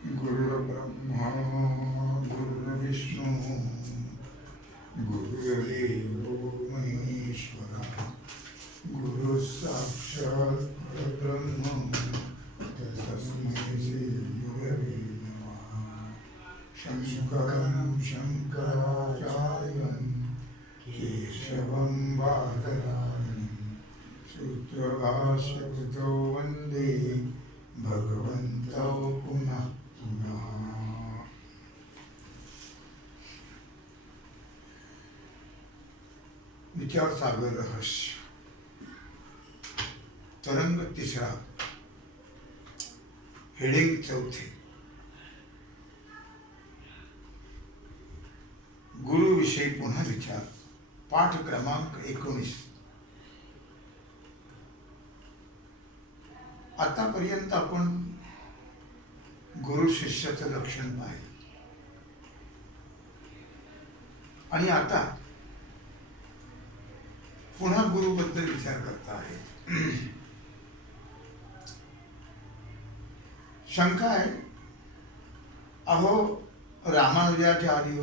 गुरुर्ब्रह्मा गुरुर्विष्णू गुरुर्देवो महेश्वरा गुरु साक्षात् परब्रह्म तस्मै श्री गुरवे नमः. शंकरं शंकराचार्यं केशवं बादरायणं सूत्रभाष्यकृतो वन्दे भगवन्तौ पुनः पुनः. विचार सागर रहस्य तरंग तिसरा हेडिंग चौथे गुरुविषयी पुन्हा विचार पाठ क्रमांक 19. आतापर्यंत आपण गुरु शिष्याचं लक्षण पाहिलं आणि आता पुन्हा गुरुबद्दल विचार करता आहे. शंका आहे, अहो रामानुजाचार्य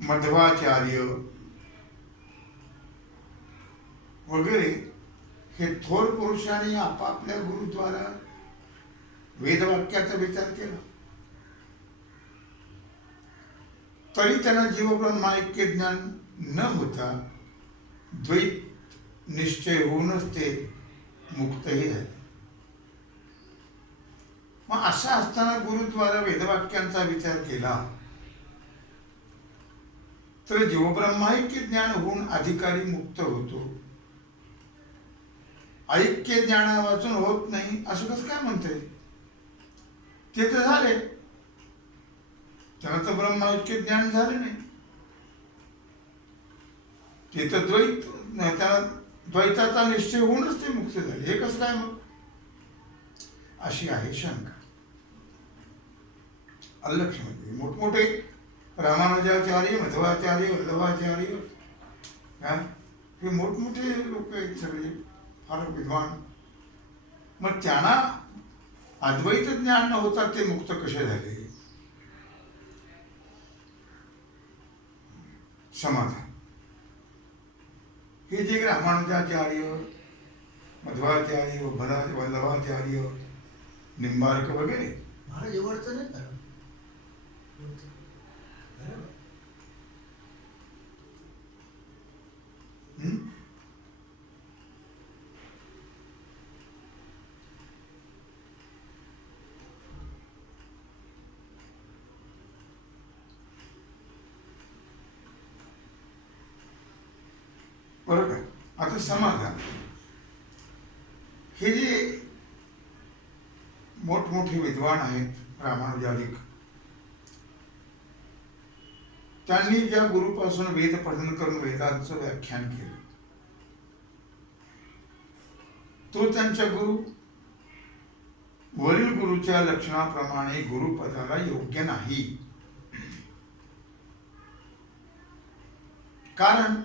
मध्वाचार्य वगैरे हे थोर पुरुषांनी आपापल्या गुरुद्वारा वेदवाक्याचा विचार केला, तरी त्यांना जीवब्रह्म ऐक्य ज्ञान न होता द्वैत निश्चय होऊनच ते मुक्तही झाले. मग असं असताना गुरुद्वारा वेदवाक्यांचा विचार केला तर जीवब्रह्माऐक्य ज्ञान होऊन अधिकारी मुक्त होतो, ऐक्य ज्ञाना वाचून होत नाही असं कसं काय म्हणते? ते तर झाले, त्याला तर ब्रह्माऐक्य ज्ञान झाले नाही, ते तर द्वैत त्याला द्वैताचा निश्चय होऊनच ते मुक्त झाले, हे कसं काय मग? अशी आहे शंका. अलक्षमध्ये मोठमोठे रामानुजाचार्य मध्वाचार्य वल्लभाचार्य हे मोठमोठे लोक आहेत, सगळे फार विद्वान. मग त्यांना अद्वैत ज्ञान न होता ते मुक्त कसे झाले? समाधान हे जे रामानुजाचार्य मध्वाचार्य वल्लभाचार्य निंबार्क वगैरे जवळचं नाही का? बरोबर. आता समाधान हे जे मोठमोठे विद्वान आहेत रामानुजाधिक, त्यांनी ज्या गुरुपासून वेद पठन करून वेदांचं व्याख्यान केलं तो त्यांच्या गुरु वरील गुरुच्या लक्षणाप्रमाणे गुरुपदाला योग्य नाही. कारण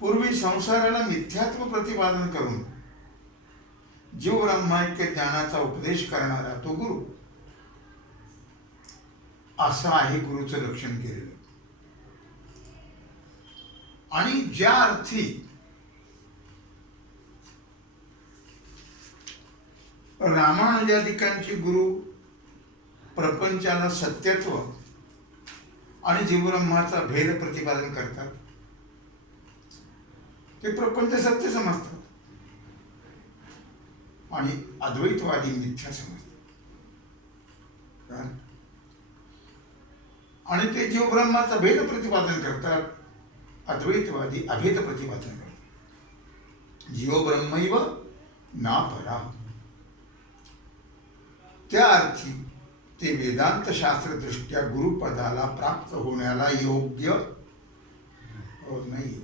पूर्वी संसाराला मिथ्यात्व प्रतिपादन करून जीव ब्रह्माऐक्य ज्ञानाचा उपदेश करणारा तो गुरु, असं आहे गुरुचं लक्षण केलेलं. आणि ज्या अर्थी रामानुजाधिकांची गुरु प्रपंचाला सत्यत्व आणि जीवब्रह्माचा भेद प्रतिपादन करतात, ते प्रपंच सत्य समजतात आणि अद्वैतवादी मिथ्या समजतात. आणि ते जीवब्रह्माचा भेद प्रतिपादन करतात, अद्वैतवादी अभेद प्रतिपादन करतात. जीवब्रह्मैव ना परा. त्या अर्थी ते वेदांत शास्त्रदृष्ट्या गुरुपदाला प्राप्त होण्याला योग्य नाही.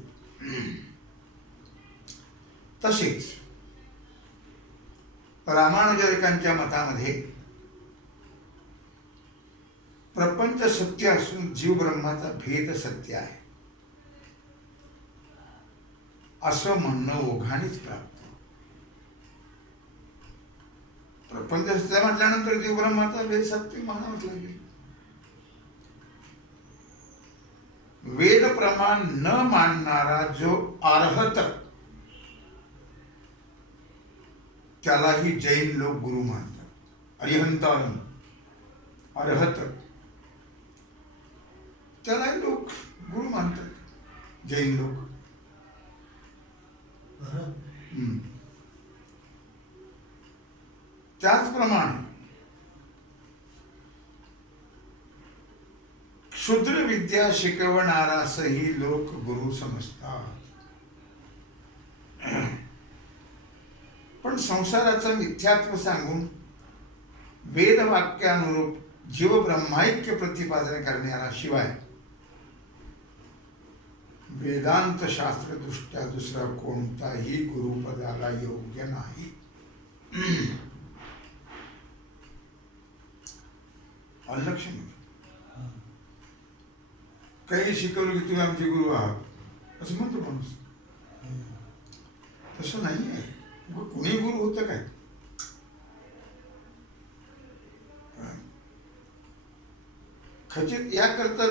तसेच रामानुजाधिकांच्या मतामध्ये प्रपंच सत्य असून जीव ब्रह्माचा भेद सत्य आहे असं म्हणणं ओघानेच प्राप्त. प्रपंच असल्या म्हटल्यानंतर जीव ब्रह्माचा भेद सत्य मानावंच लागेल. वेद प्रमाण न मानणारा जो अर्हत त्यालाही जैन लोक गुरु मानतात. अरिहंतारम अर्हत त्यालाही लोक गुरु मानतात, जैन लोक. त्याचप्रमाणे क्षुद्र विद्या शिकवणारासही लोक गुरु समजतात. पण संसाराचं मिथ्यात्व सांगून वेदवाक्यानुरूप जीव ब्रह्माऐक्य प्रतिपादन करणारा शिवाय वेदांत शास्त्र दृष्ट्या दुसरा कोणताही गुरुपदाला योग्य नाही. अलक्षण काही शिकवलं की तुम्ही आमचे गुरु आहात असं म्हणतो माणूस. तसं नाही आहे. कुणी गुरु होतं काय? खचित याकरता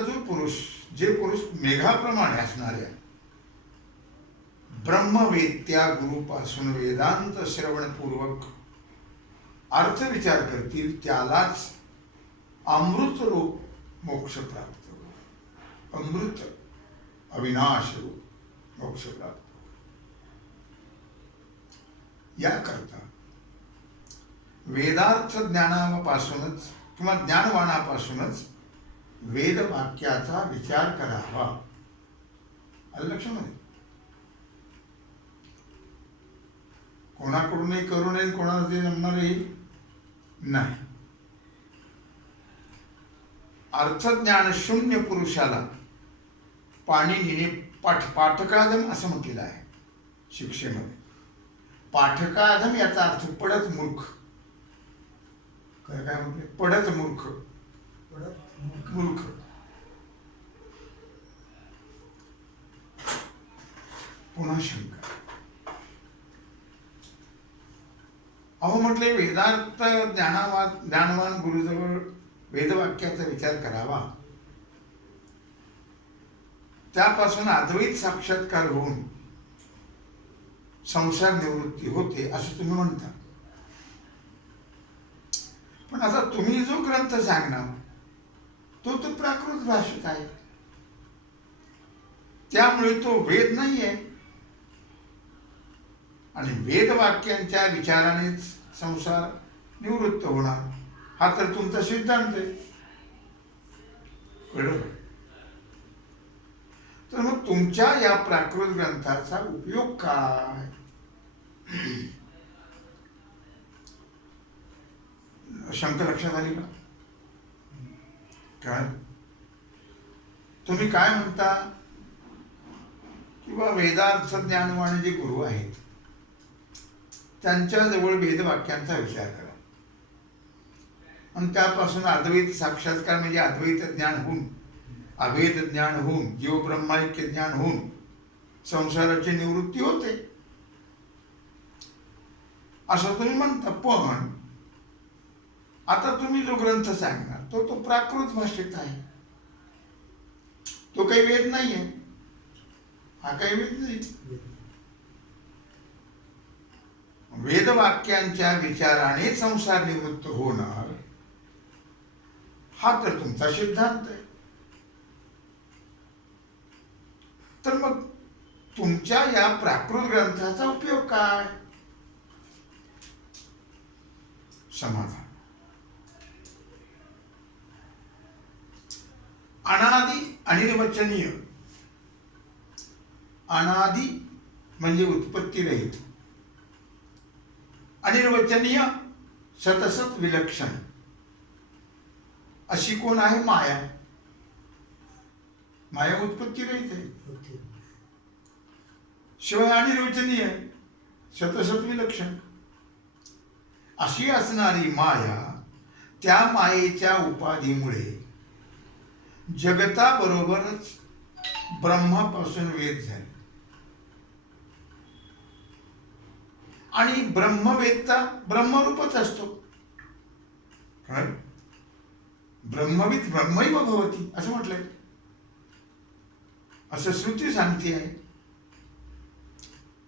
जे पुरुष मेघाप्रमाणे असणाऱ्या ब्रह्मवेत्या गुरुपासून वेदांत श्रवणपूर्वक अर्थ विचार करतील त्यालाच अमृत रूप मोक्ष प्राप्त हो. अमृत अविनाश रूप मोक्ष प्राप्त हो. याकरता वेदार्थ ज्ञानापासूनच किंवा ज्ञानवानापासूनच वेदवाक्याचा विचार करावा. आलं लक्षामध्ये? कोणाकडूनही करू नये, कोणाला ते जमणारही नाही. अर्थज्ञान शून्य पुरुषाला पाणिनीने पाठकाधम असं म्हटलेलं आहे शिक्षेमध्ये. पाठकाधम याचा अर्थ पडत मूर्ख. काय म्हटले? पडत मूर्ख. मूर्ख. पुन्हा शंका. अहो म्हटले वेदार्थ ज्ञानवान गुरुजवळ वेदवाक्याचा विचार करावा, त्यापासून अद्वैत साक्षात्कार होऊन संसार निवृत्ती होते असं तुम्ही म्हणता. पण आता तुम्ही जो ग्रंथ सांगणार तो प्राकृत भाषेत आहे, त्यामुळे तो वेद नाही आहे. आणि वेदवाक्यांच्या विचारानेच संसार निवृत्त होणार हा तर तुमचा सिद्धांत आहे. कळलं? तर मग तुमच्या या प्राकृत ग्रंथाचा उपयोग काय? शंका लक्षात आली का? काय तुम्ही काय म्हणता किंवा वेदार्थ ज्ञानवान जे गुरु आहेत त्यांच्याजवळ वेदवाक्यांचा विचार करा आणि त्यापासून अद्वैत साक्षात्कार म्हणजे अद्वैत ज्ञान होऊन, अद्वैत ज्ञान होऊन, जीव ब्रह्माऐक्य ज्ञान होऊन संसाराची निवृत्ती होते असं तुम्ही म्हणता. पण आता तुम्ही जो ग्रंथ सांगणार तो प्राकृत भाषेत आहे, तो काही वेद नाही आहे. हा काही वेद नाही. वेदवाक्यांच्या विचाराने संसार निवृत्त होणार हा तर तुमचा सिद्धांत आहे. तर मग तुमच्या या प्राकृत ग्रंथाचा उपयोग काय? समाधान. अनादि अनिर्वचनीय. अनादि म्हणजे उत्पत्ती रहित, अनिर्वचनीय सतसत विलक्षण अशी कोण आहे? माया. माया उत्पत्ती रहित आहे, शिवाय अनिर्वचनीय आहे, सतसत विलक्षण अशी असणारी माया, त्या मायेच्या उपाधीमुळे जगताबरोबरच ब्रह्मापासून वेद झाले. आणि ब्रह्मवेत्ता ब्रह्मरूपच असतो. काय ब्रह्मविद ब्रह्मैव भवती असं म्हटलंय, असं श्रुती सांगते आहे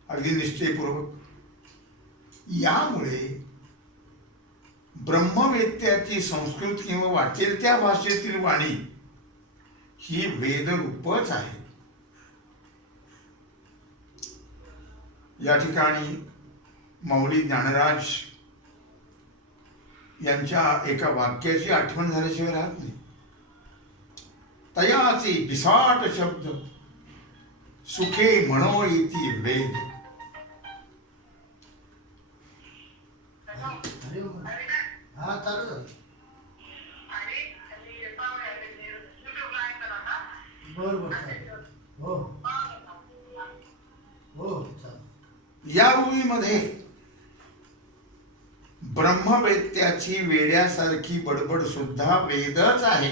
अगदी निश्चयपूर्वक. यामुळे ब्रह्मवेत्याची संस्कृत किंवा वाचेल त्या भाषेतील वाणी ही वेदरूपच आहे. या ठिकाणी माऊली ज्ञानराज यांच्या एका वाक्याची आठवण झाल्याशिवाय राहत नाही. तयाचे बिसाट शब्द सुखे म्हणो येती वेद. अरे वा. हा चालू झालं. बरोबर चालेल. हो हो चालेल. या ओळीमध्ये ब्रह्मवेत्याची वेड्यासारखी बडबड सुद्धा वेदच आहे.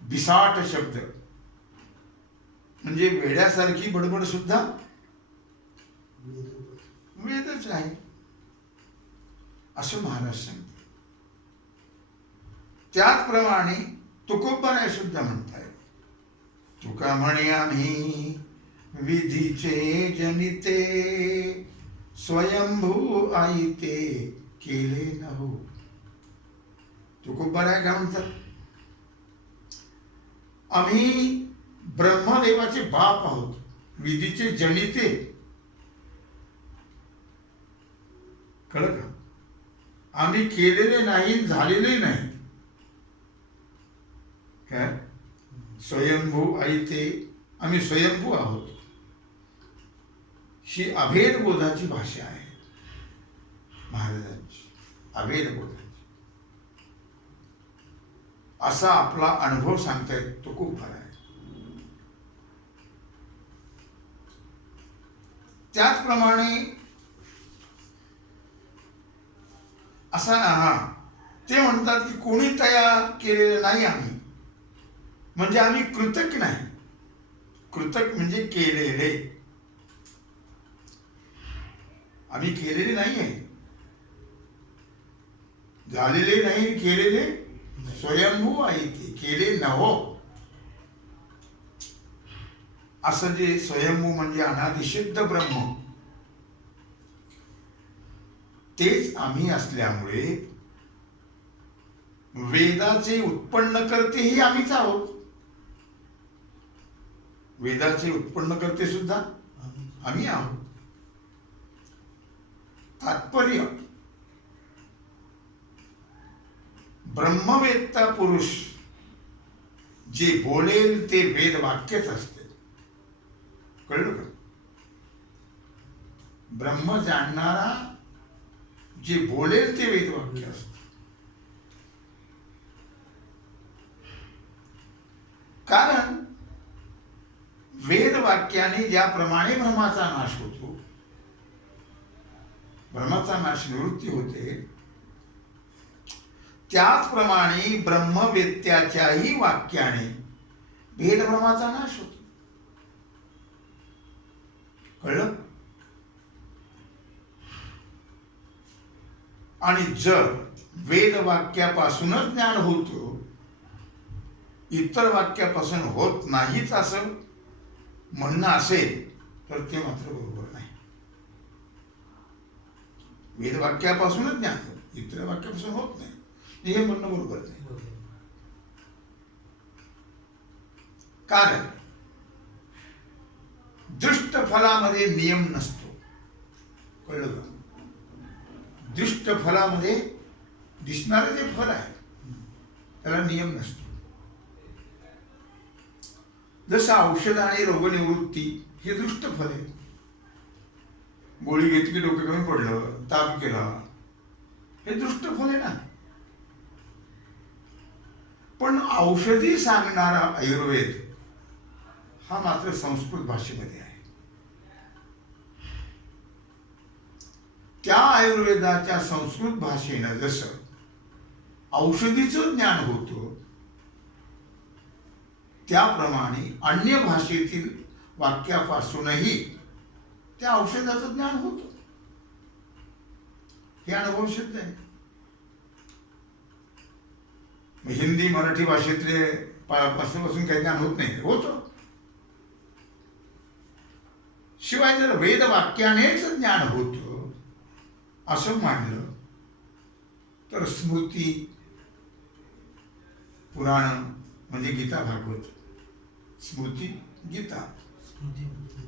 बिसाट शब्द म्हणजे वेड्यासारखी बडबड सुद्धा वेदच आहे असं महाराज सांगतात. त्याचप्रमाणे तुकोबराय सुद्धा म्हणताय, तुका म्हणे आम्ही विधीचे जनिते स्वयंभू आईते केले न हो. तुकोबराय काय म्हणतात, आम्ही ब्रह्मदेवाचे बाप आहोत, विधीचे जनिते. कळलं का? आम्ही केलेले नाही, झालेले नाही. काय स्वयंभू आईते, आम्ही स्वयंभू आहोत. ही अभेद बोधाची भाषा आहे महाराजांची, अभेद बोधाची. असा आपला अनुभव सांगतायत तो खूप बरा आहे. त्याचप्रमाणे असा ते म्हणतात की कोणी तयार केलेलं नाही आम्ही, म्हणजे आम्ही कृतक नाही. कृतक म्हणजे केलेले, आम्ही केलेले नाही आहे, झालेले नाही, केलेले स्वयंभू आहे, ते केले नवो. असं जे स्वयंभू म्हणजे अनादिसिद्ध ब्रह्म तेच आम्ही असल्यामुळे वेदाचे उत्पन्न करतेही आम्हीच आहोत. वेदाचे उत्पन्न करते सुद्धा आम्ही आहोत. तात्पर्य, ब्रह्मवेत्ता पुरुष जे बोलेल ते वेद वाक्यच असते. कळलं का? ब्रह्म जाणणारा जे बोलेल ते वेद वाक्य असते. कारण वेद वाक्याने ज्याप्रमाणे भ्रमाचा नाश होतो, भ्रमाचा नाश निवृत्ती होते, त्याचप्रमाणे ब्रह्मवेत्याच्याही वाक्याने भेदभ्रमाचा नाश होतो. कळलं? आणि जर वेद वाक्यापासूनच ज्ञान होतो, इतर वाक्यापासून होत नाहीच असं म्हणणं असेल तर ते मात्र बरोबर नाही. वेद वाक्यापासूनच ज्ञान होत, इतर वाक्यापासून होत नाही, हे म्हणणं बरोबर नाही. कारण दृष्ट फलामध्ये नियम नसतो. कळलं का? दृष्ट फलामध्ये दिसणारे जे फल आहे त्याला नियम नसतो. जसं औषध आणि रोगनिवृत्ती हे दृष्ट फल आहे. गोळी घेतली की डोके कमी पडलं, ताप केला, हे दृष्ट फल आहे ना. पण औषधी सांगणारा आयुर्वेद हा मात्र संस्कृत भाषेमध्ये आहे. त्या आयुर्वेदाच्या संस्कृत भाषेनं जसं औषधीचं ज्ञान होतं, त्याप्रमाणे अन्य भाषेतील वाक्यापासूनही त्या औषधाचं ज्ञान होतं. हे अनुभव सिद्ध आहे. हिंदी मराठी भाषेतले पासून काही ज्ञान होत नाही, होतं. शिवाय जर वेद वाक्यानेच ज्ञान होतं असं मानलं तर स्मृती पुराण म्हणजे गीता भागवत, स्मृती गीता,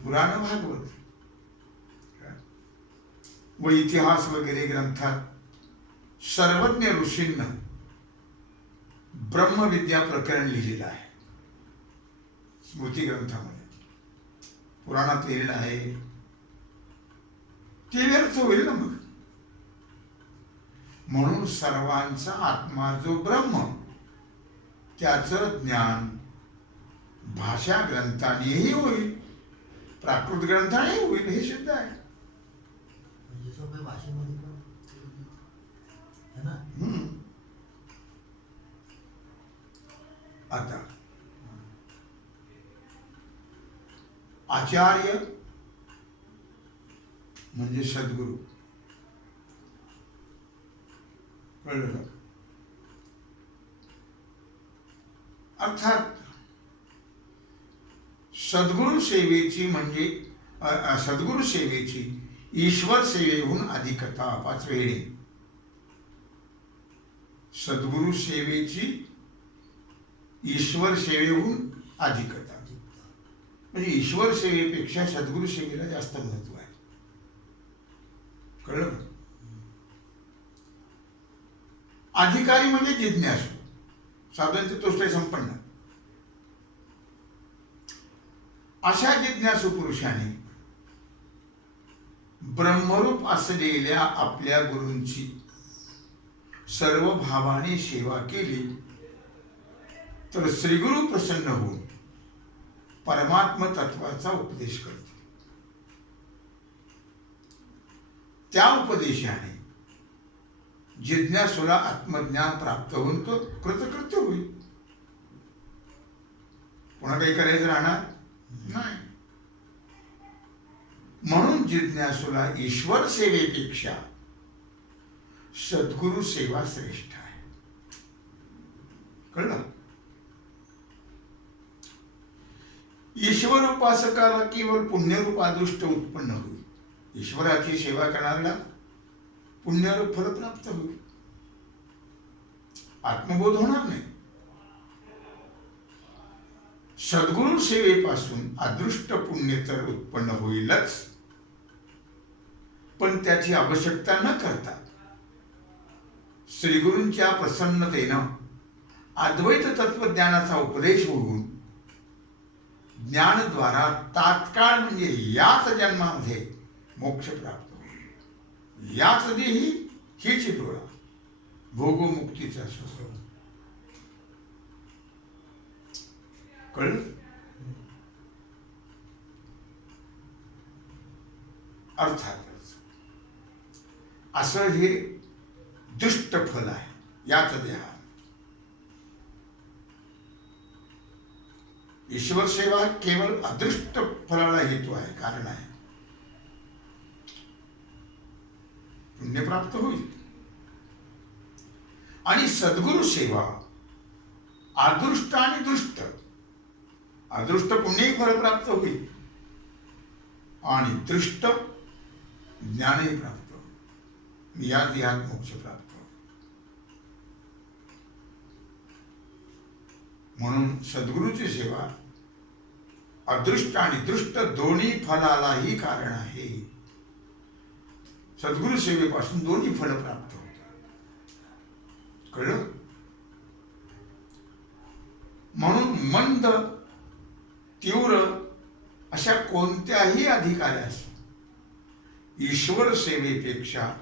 पुराण भागवत व इतिहास वगैरे ग्रंथात सर्वज्ञ ऋषींना ब्रह्मविद्या प्रकरण लिहिलेलं आहे. स्मृती ग्रंथामध्ये पुराणात लिहिलेलं आहे. ते व्यर्थ होईल ना मग. म्हणून सर्वांचा आत्मा जो ब्रह्म त्याचं ज्ञान भाषा ग्रंथानेही होईल, प्राकृत ग्रंथानेही होईल, हे सिद्ध आहे. म्हणजे सोप्या भाषेमध्ये पण है ना. आता आचार्य म्हणजे सद्गुरू, कळलं का? अर्थात सद्गुरु सेवेची म्हणजे सद्गुरु सेवेची ईश्वर सेवेहून अधिकता. पाचवे हेडिंग, सद्गुरु सेवेची ईश्वर सेवेहून अधिकता. म्हणजे ईश्वर सेवेपेक्षा सद्गुरु सेवेला जास्त महत्व आहे. कळलं का? अधिकारी म्हणजे जिज्ञासू, साधनचे तोष्टे संपन्न. अशा जिज्ञासू पुरुषाने ब्रह्मरूप असलेल्या आपल्या गुरूंची सर्व भावाने सेवा केली तर श्रीगुरु प्रसन्न होऊन परमात्म तत्वाचा उपदेश करते. त्या उपदेशाने जिज्ञासूला आत्मज्ञान प्राप्त होऊन तो कृतकृत्य होईल. पुन्हा काही करायचं राहणार नाही. म्हणून जिज्ञासूला ईश्वर सेवेपेक्षा सद्गुरु सेवा श्रेष्ठ आहे. कळलं? ईश्वर उपासकाला केवळ पुण्यरूप अदृष्ट उत्पन्न होईल. ईश्वराची सेवा करणाऱ्याला पुण्यरूप फल प्राप्त होईल, आत्मबोध होणार नाही. सद्गुरु सेवेपासून अदृष्ट पुण्य तर उत्पन्न होईलच, पण त्याची आवश्यकता न करता श्रीगुरूंच्या प्रसन्नतेनं अद्वैत तत्वज्ञानाचा उपदेश होऊन ज्ञानद्वारा तात्काळ म्हणजे याच जन्मामध्ये मोक्ष प्राप्त होईल. याच देही हीच डोळा भोगमुक्तीचा शस्त्र. कळलं? अर्थातच असं हे दुष्ट फल आहे याच देहा. ईश्वर सेवा केवळ अदृष्ट फलाला हेतू आहे, कारण आहे. पुण्य प्राप्त होईल. आणि सद्गुरु सेवा अदृष्ट आणि दृष्ट, अदृष्ट पुण्यही फल प्राप्त होईल आणि दृष्ट ज्ञानही प्राप्त होईल. या देहात मोक्ष प्राप्त होईल. म्हणून सद्गुरूची सेवा अदृष्ट आणि दृष्ट दोन्ही फलालाही कारण आहे. सद्गुरु सेवेपासून दोन्ही फल प्राप्त होतात. कळलं? म्हणून मंद तीव्र अशा कोणत्याही अधिकाऱ्यास ईश्वर सेवेपेक्षा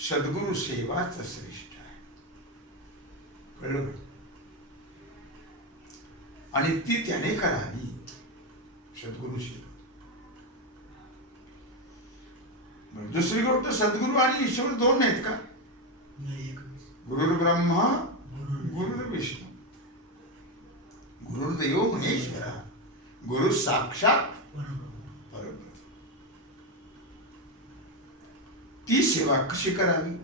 सद्गुरु सेवाच श्रेष्ठ आहे. कळलं? आणि ती त्याने करावी, सद्गुरु सेवा. दुसरी गोष्ट, सद्गुरु आणि ईश्वर दोन आहेत का? गुरुर् ब्रह्मा गुरुर्विष्णू गुरुर्दैव महेश्वरा, गुरु साक्षात परब्रह्म. ती सेवा कशी करावी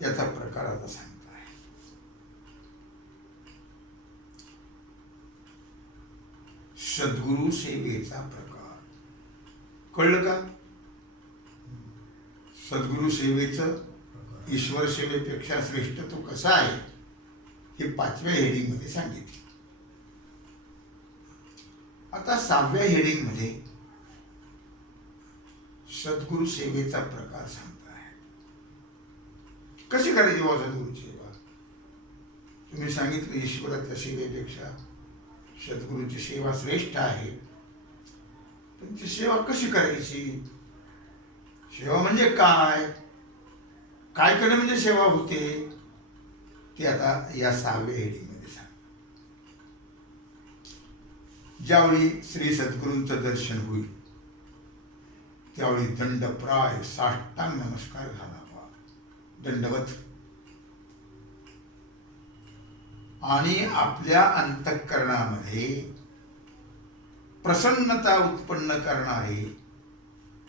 याचा प्रकार आता सांगतो आहे. सद्गुरु सेवेचा प्रकार. कळलं का? सद्गुरु सेवेचं ईश्वर सेवेपेक्षा श्रेष्ठ तो कसा आहे हे 5व्या हेडिंगमध्ये सांगितले. आता 6व्या हेडिंगमध्ये सद्गुरु सेवेचा प्रकार सांगता आहे. कशी करायची बा सद्गुरु सेवा? तुम्ही सांगितलं ईश्वराच्या सेवेपेक्षा सद्गुरूची सेवा श्रेष्ठ आहे, पण ती सेवा कशी करायची? सेवा म्हणजे काय? काय करणे म्हणजे सेवा होते ते आता या 6व्या हेडिंगमध्ये सांग. ज्यावेळी श्री सद्गुरूंचं दर्शन होईल त्यावेळी दंडप्राय साष्टांग नमस्कार झाला बा, दंडवत. आणि आपल्या अंतःकरणामध्ये प्रसन्नता उत्पन्न करणारे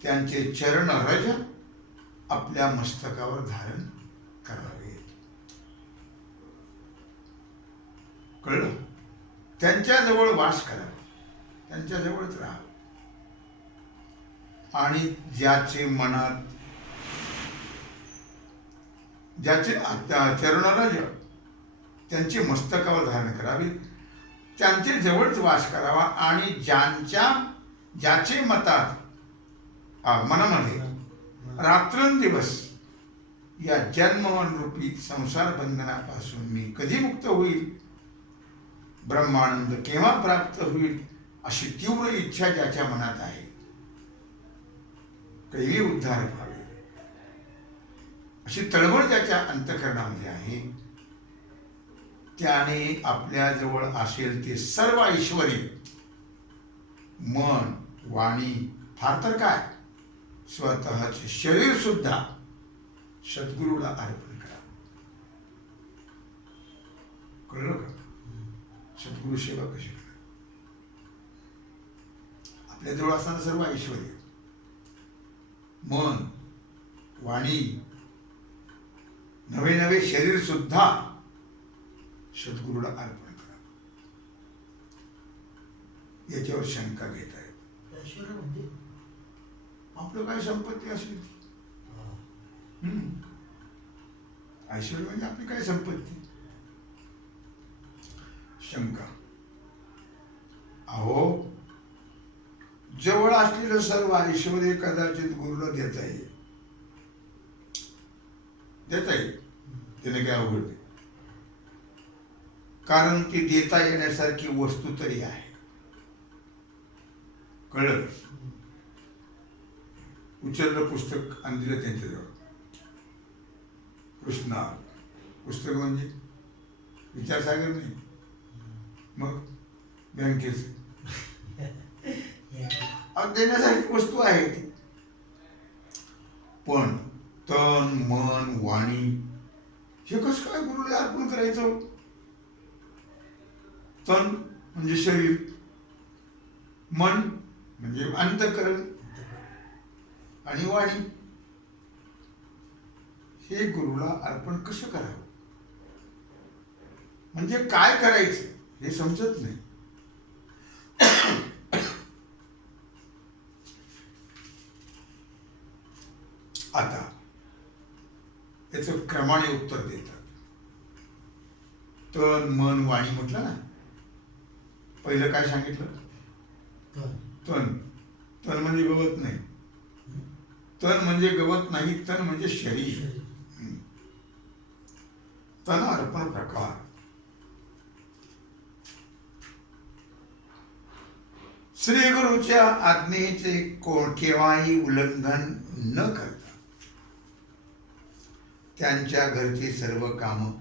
त्यांचे चरण रज आपल्या मस्तकावर धारण करावे. कळलं? त्यांच्याजवळ वास करावा, त्यांच्याजवळच राहावं. आणि ज्याचे मनात ज्याचे चरणरज त्यांचे मस्तकावर धारण करावे, त्यांचे जवळच वास करावा. आणि ज्याचे मनामध्ये रात्रंदिवस या जन्मवन रूपी संसार बंधनापासून मी कधी मुक्त होईल, ब्रह्मानंद केव्हा प्राप्त होईल अशी तीव्र इच्छा ज्याच्या मनात आहे, कैवी उद्धार व्हावे अशी तळमळ ज्याच्या अंतःकरणामध्ये आहे, त्याने आपल्याजवळ असेल ते सर्व ऐश्वर्य मन वाणी, फार तर काय स्वतःचे शरीर सुद्धा सद्गुरूला अर्पण करा. कळलं का? सद्गुरु सेवा कशी करा? आपल्याजवळ असणारं सर्व ऐश्वर्य मन वाणी नवे नवे शरीर सुद्धा सद्गुरूला अर्पण करा. याच्यावर शंका घेत आहेत. ऐश्वर्य म्हणजे आपलं काय संपत्ती असली ती. ऐश्वर्य म्हणजे आपली काय संपत्ती. शंका. अहो, जवळ असलेलं सर्व ऐश्वर्य कदाचित गुरुला देता येईल, त्याने काय अवघड नाही. कारण ती देता येण्यासारखी वस्तू तरी आहे. कळलं? उचललं पुस्तक आणि दिलं त्यांच्याजवळ. कृष्णा पुस्तक म्हणजे विचारसागर नाही, मग बँकेच देण्यासारखी वस्तू आहे ती. पण तन मन वाणी हे कसं काय गुरुला अर्पण करायचं? तन म्हणजे शरीर, मन म्हणजे अंतःकरण आणि वाणी हे गुरुला अर्पण कसं करावं? म्हणजे काय करायचं हे समजत नाही. आता याचं क्रमाने उत्तर देतात. तन मन वाणी म्हटलं ना, पहिलं काय सांगितलं? तन. तन म्हणजे गवत नाही, तन म्हणजे गवत नाही, तन म्हणजे शरीर. तन अर्पण प्रकार. श्री गुरुच्या आज्ञेचे केव्हाही उल्लंघन न करता त्यांच्या घरची सर्व कामं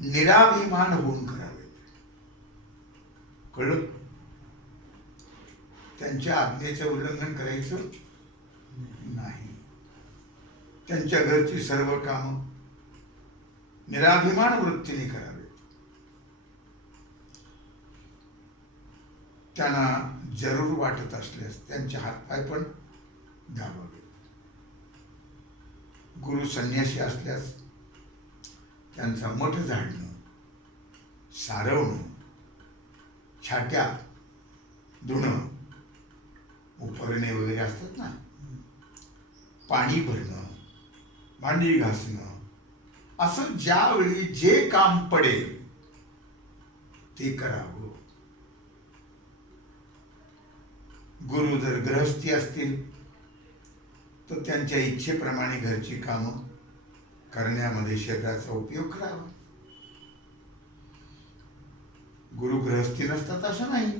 निराभिमान होऊन करावेत. कळलं? त्यांच्या आज्ञेचं उल्लंघन करायचं नाही. त्यांच्या घरची सर्व कामं निराभिमान वृत्तीने करावेत. त्यांना जरूर वाटत असल्यास त्यांचे हातपाय पण दाबावेत. गुरु संन्यासी असल्यास त्यांचा मठ झाडणं, सारवणं, छाट्या धुणं, उपरणे वगैरे असतात ना, पाणी भरणं, भांडी घासणं, असं ज्यावेळी जे काम पडेल ते करावं. गुरु जर गृहस्थी असतील तर त्यांच्या इच्छेप्रमाणे घरची कामं करण्यामध्ये शरीराचा उपयोग करावा. गुरु गृहस्थी नसतात असं नाही,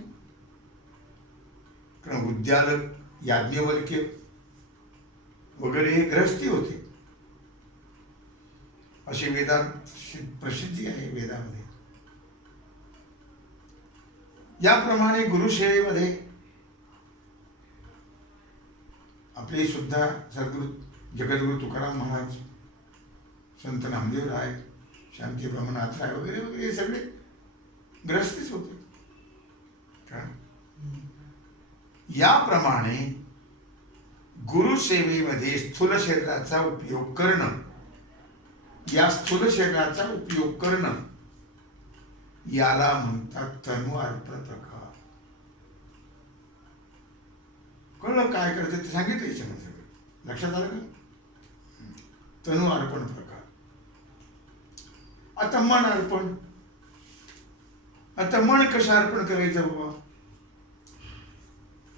कारण उद्यालक, याज्ञवल्क्य वगैरे हे गृहस्थी होते, अशी वेदांत प्रसिद्धी आहे वेदामध्ये. याप्रमाणे गुरुसेवेमध्ये आपले सुद्धा सद्गुरु जगद्गुरु तुकाराम महाराज, संत नामदेव राय, शांती ब्रह्मनाथ राय वगैरे वगैरे हे सगळे ग्रस्तीच होते. याप्रमाणे गुरुसेवेमध्ये स्थूल शरीराचा उपयोग करणं, या स्थूल शरीराचा उपयोग करणं याला म्हणतात तनु अर्पण प्रकार. कळलं काय करते ते सांगितलं याच्यामध्ये सगळं लक्षात आलं का? तनु अर्पण प्रकार. आता मन अर्पण. आता मन कसं अर्पण करायचं बाबा?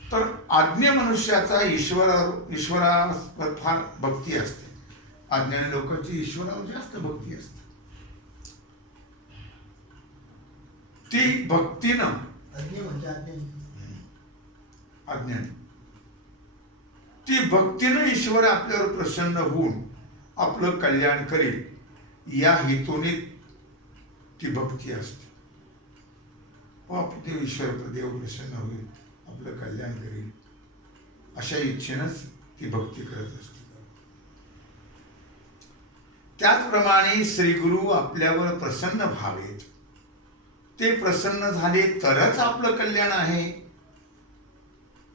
तर आज्ञ मनुष्याचा ईश्वरावर फार भक्ती असते. अज्ञानी लोकांची ईश्वरावर जास्त भक्ती असते. ती भक्तीनं अज्ञानी ती भक्तीनं ईश्वर आपल्यावर प्रसन्न होऊन आपलं कल्याण करेल या हेतूने ती भक्ती असते. आपले ईश्वर देव प्रसन्न होईल, आपलं कल्याण करेल अशा इच्छेनंच ती भक्ती करत असते. त्याचप्रमाणे श्रीगुरु आपल्यावर प्रसन्न व्हावेत, ते प्रसन्न झाले तरच आपलं कल्याण आहे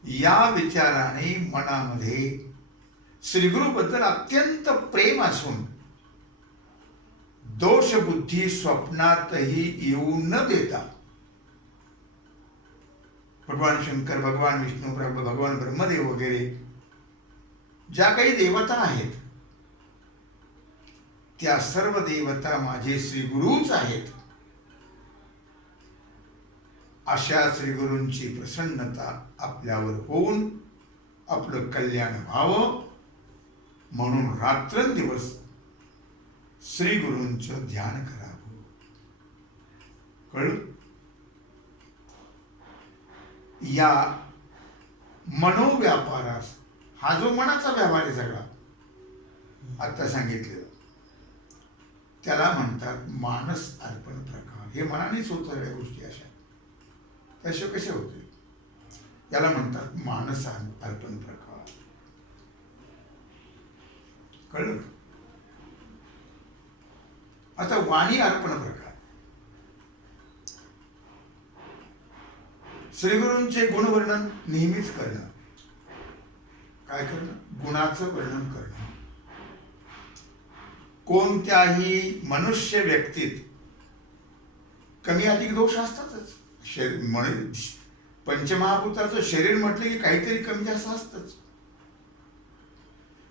या विचाराने मनामध्ये श्रीगुरूबद्दल अत्यंत प्रेम असून दोष बुद्धी स्वप्नातही येऊ न देता भगवान शंकर, भगवान विष्णू, भगवान ब्रह्मदेव वगैरे ज्या काही देवता आहेत त्या सर्व देवता माझे श्रीगुरूच आहेत अशा श्रीगुरूंची प्रसन्नता आपल्यावर होऊन आपलं कल्याण व्हावं म्हणून रात्रंदिवस श्रीगुरूंचं ध्यान करावं. कळलं? या मनोव्यापारास, हा जो मनाचा व्यवहार आहे सगळा आता सांगितलेला, त्याला म्हणतात मानस अर्पण प्रकार. हे मनानेच होत सगळ्या गोष्टी अशा, त्याशिवाय कसे होते? याला म्हणतात मानस अर्पण प्रकार. कळलं? आता वाणी अर्पण प्रकार. श्रीगुरूंचे गुणवर्णन नेहमीच करणं. काय करणं? गुणाचं वर्णन करणं. कोणत्याही मनुष्य व्यक्तीत कमी अधिक दोष असतातच. पंचमहाभूताचं शरीर म्हटलं की काहीतरी कमी जास्त असतच.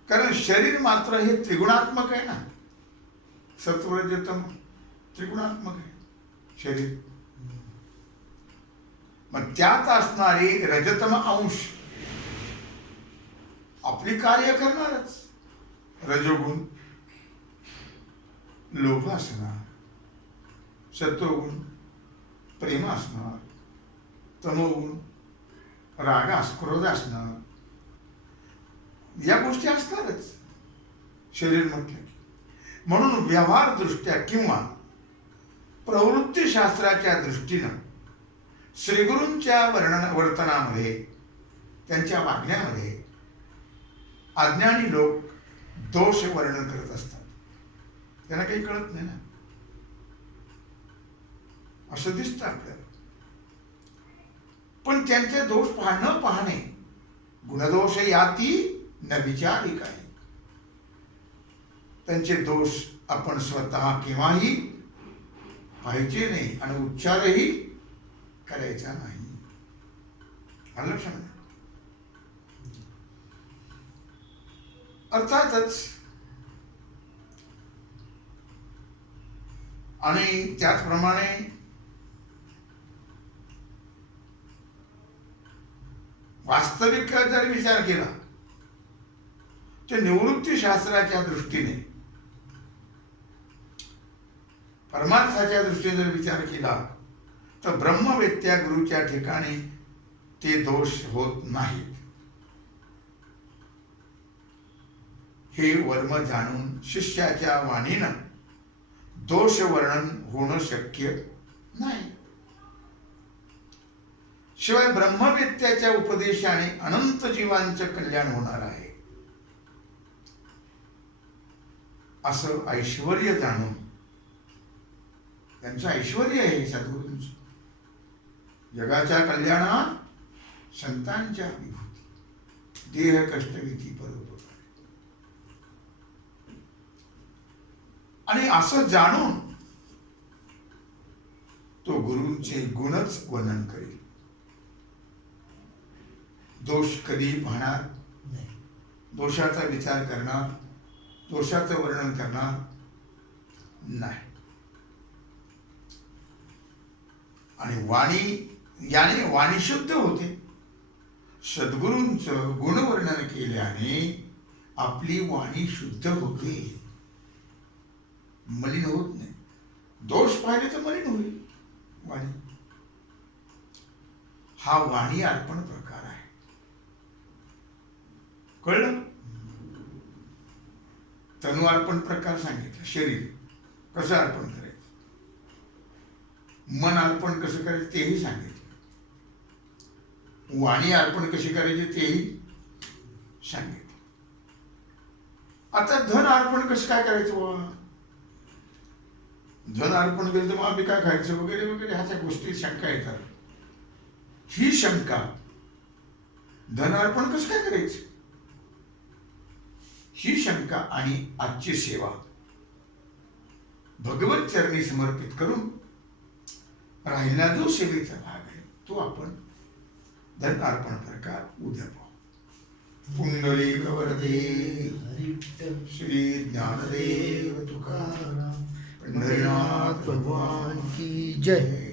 कारण शरीर मात्र हे त्रिगुणात्मक आहे ना. सत्वरजतम त्रिगुणात्मक आहे शरीर. मग त्यात असणारे रजतम अंश आपली कार्य करणारच. रजोगुण लोभ असणार, सत्वगुण प्रेम असणार, तमोगुण राग क्रोध असणार. या गोष्टी असणारच शरीर म्हटलं की. म्हणून व्यवहार दृष्ट्या किंवा प्रवृत्तीशास्त्राच्या दृष्टीनं श्रीगुरूंच्या वर्तनामध्ये, त्यांच्या वागण्यामध्ये अज्ञानी लोक दोष वर्णन करत असतात. त्यांना काही कळत नाही ना, असं दिसतं आपल्याला. पण त्यांचे दोष न पाहणे, गुणदोष याती न विचारिक आहे. त्यांचे दोष आपण स्वतः केव्हाही पाहायचे नाही आणि उच्चारही करायचा नाही. आलं लक्षामध्ये? अर्थातच आणि त्याचप्रमाणे वास्तविक जर विचार केला तर निवृत्तीशास्त्राच्या दृष्टीने, परमार्थाच्या दृष्टीने जर विचार केला तर ब्रह्मवेत्या गुरुच्या ठिकाणी ते दोष होत नाहीत. हे वर्म जाणून शिष्याच्या वाणीनं दोष वर्णन होणं शक्य नाही. शिवाय ब्रह्मवेत्याच्या उपदेशाने अनंत जीवांचं कल्याण होणार आहे असं ऐश्वर्य जाणून, त्यांचं ऐश्वर्य आहे सद्गुरूंचं, जगाच्या कल्याणात संतांच्या विभूती, देह कष्टविधी परोपकार, आणि असं जाणून तो गुरूंचे गुणच वर्णन करेल. दोष कधी पाहणार नाही. दोषाचा विचार करणार, दोषाचं वर्णन करणार नाही. आणि वाणी, याने वाणी शुद्ध होते. सद्गुरूंचं गुणवर्णन केल्याने आपली वाणी शुद्ध होते, मलिन होत नाही. दोष पाहिले तर मलिन होईल वाणी. हा वाणी अर्पण प्रकार आहे. कळलं? तनु अर्पण प्रकार सांगितलं, शरीर कसं अर्पण करायचं, मन अर्पण कसं करायचं तेही सांगितलं, वाणी अर्पण कशी करायची तेही सांगितलं. आता धन अर्पण कसं काय करायचं? धन अर्पण केलं तर मग आम्ही काय खायचं वगैरे वगैरे ह्याच्या गोष्टी शंका येतात. ही शंका, धन अर्पण कसं काय करायचं ही शंका आणि आजची सेवा भगवत चरणी समर्पित करून राहिला जो सेवेचा भाग आहे तो आपण धन अर्पण प्रकार उद्या पाहू. पुंडलिक वरदे हरिविठ्ठल श्री ज्ञानदेव तुकाराम पंढरीनाथ भगवान की जय.